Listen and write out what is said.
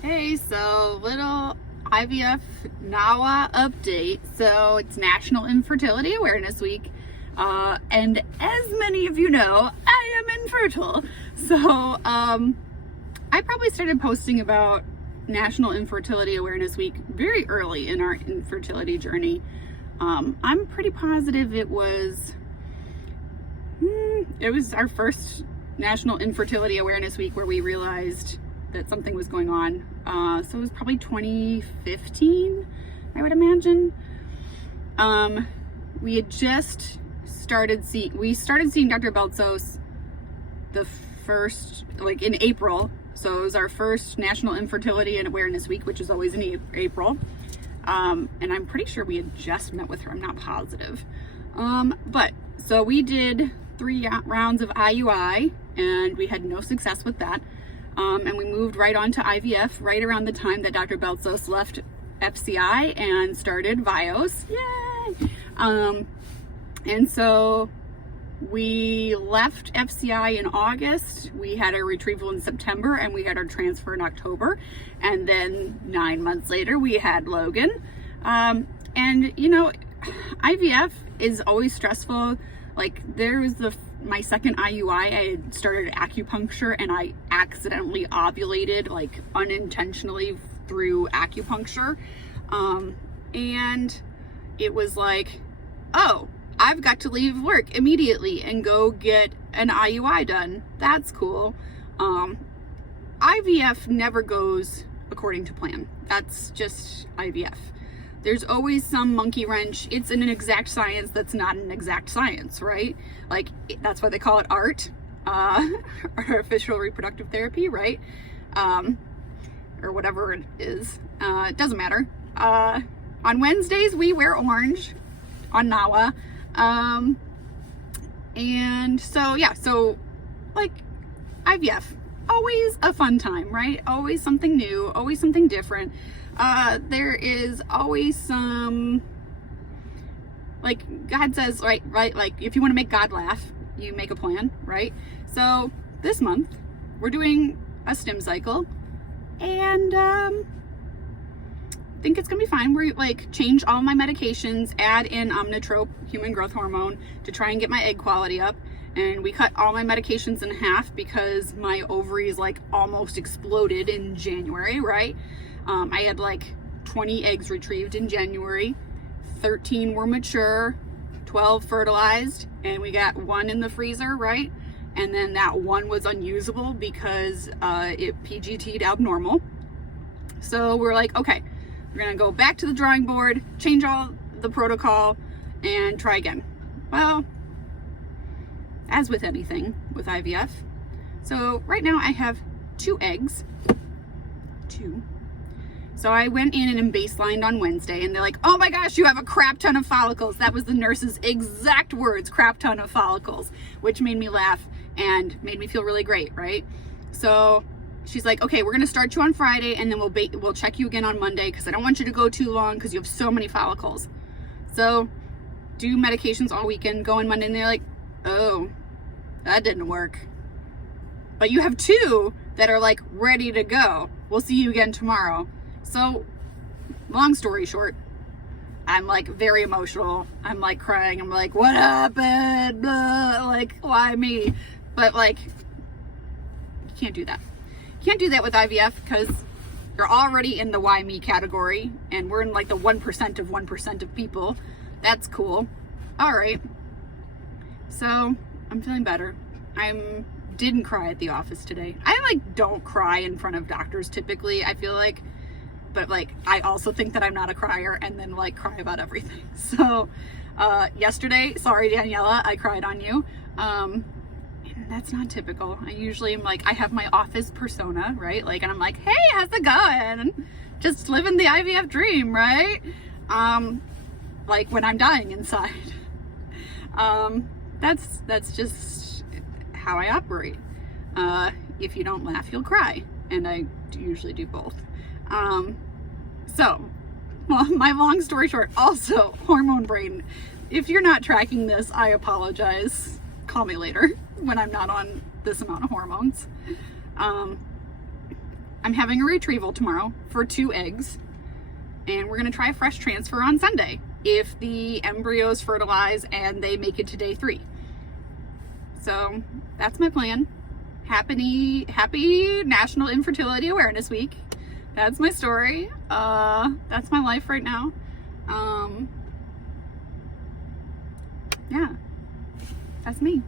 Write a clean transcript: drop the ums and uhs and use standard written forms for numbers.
Hey, so little IVF Niaw update. So it's National Infertility Awareness Week. And as many of you know, I am infertile. So I probably started posting about National Infertility Awareness Week very early in our infertility journey. I'm pretty positive it was our first National Infertility Awareness Week where we realized that something was going on. So it was probably 2015, I would imagine. We had just started seeing Dr. Beltzos the first, like in April. So it was our first National Infertility and Awareness Week, which is always in April. And I'm pretty sure we had just met with her. I'm not positive. But so we did 3 rounds of IUI and we had no success with that. And we moved right on to IVF right around the time that Dr. Beltzos left FCI and started Vios. Yay! And so we left FCI in August. We had our retrieval in September and we had our transfer in October. And then 9 months later, we had Logan. And you know, IVF is always stressful. Like there was my second IUI, I had started acupuncture and I accidentally ovulated, like unintentionally through acupuncture. And it was like, oh, I've got to leave work immediately and go get an IUI done. That's cool. IVF never goes according to plan. That's just IVF. There's always some monkey wrench. It's an exact science that's not an exact science, right? Like, that's why they call it art, artificial reproductive therapy, right? Or whatever it is. It doesn't matter. On Wednesdays, we wear orange on Niaw. And so, yeah, so like IVF, always a fun time, right? Always something new, always something different. There is always some, like God says, right, like if you want to make God laugh, you make a plan, right? So this month we're doing a stim cycle and I think it's gonna be fine. We're like change all my medications, add in omnitrope, human growth hormone, to try and get my egg quality up. And we cut all my medications in half because my ovaries like almost exploded in January, right? I had like 20 eggs retrieved in January, 13 were mature, 12 fertilized, and we got 1 in the freezer, right? And then that 1 was unusable because it PGT'd abnormal. So we're like, okay, we're gonna go back to the drawing board, change all the protocol, and try again. Well, as with anything with IVF. So right now I have 2 eggs, 2. So I went in and baselined on Wednesday and they're like, oh my gosh, you have a crap ton of follicles. That was the nurse's exact words, crap ton of follicles, which made me laugh and made me feel really great, right? So she's like, okay, we're gonna start you on Friday and then we'll check you again on Monday because I don't want you to go too long because you have so many follicles. So do medications all weekend, go on Monday, and they're like, oh, that didn't work. But you have 2 that are like ready to go. We'll see you again tomorrow. So long story short, I'm like very emotional. I'm like crying. I'm like, what happened? Like, why me? But like, you can't do that. You can't do that with IVF because you're already in the why me category and we're in like the 1% of 1% of people. That's cool. All right. So I'm feeling better. Didn't cry at the office today. I like don't cry in front of doctors typically, I feel like, but like I also think that I'm not a crier and then like cry about everything. So yesterday, sorry Daniela, I cried on you. And that's not typical. I usually am like, I have my office persona, right? Like, and I'm like, hey, how's it going? Just living the IVF dream, right? Like when I'm dying inside. That's just how I operate. If you don't laugh, you'll cry. And I usually do both. So, well, my long story short, also hormone brain. If you're not tracking this, I apologize. Call me later when I'm not on this amount of hormones. I'm having a retrieval tomorrow for 2 eggs, and we're gonna try a fresh transfer on Sunday if the embryos fertilize and they make it to day 3. So that's my plan. Happy National Infertility Awareness Week. That's my story. That's my life right now. Yeah, that's me.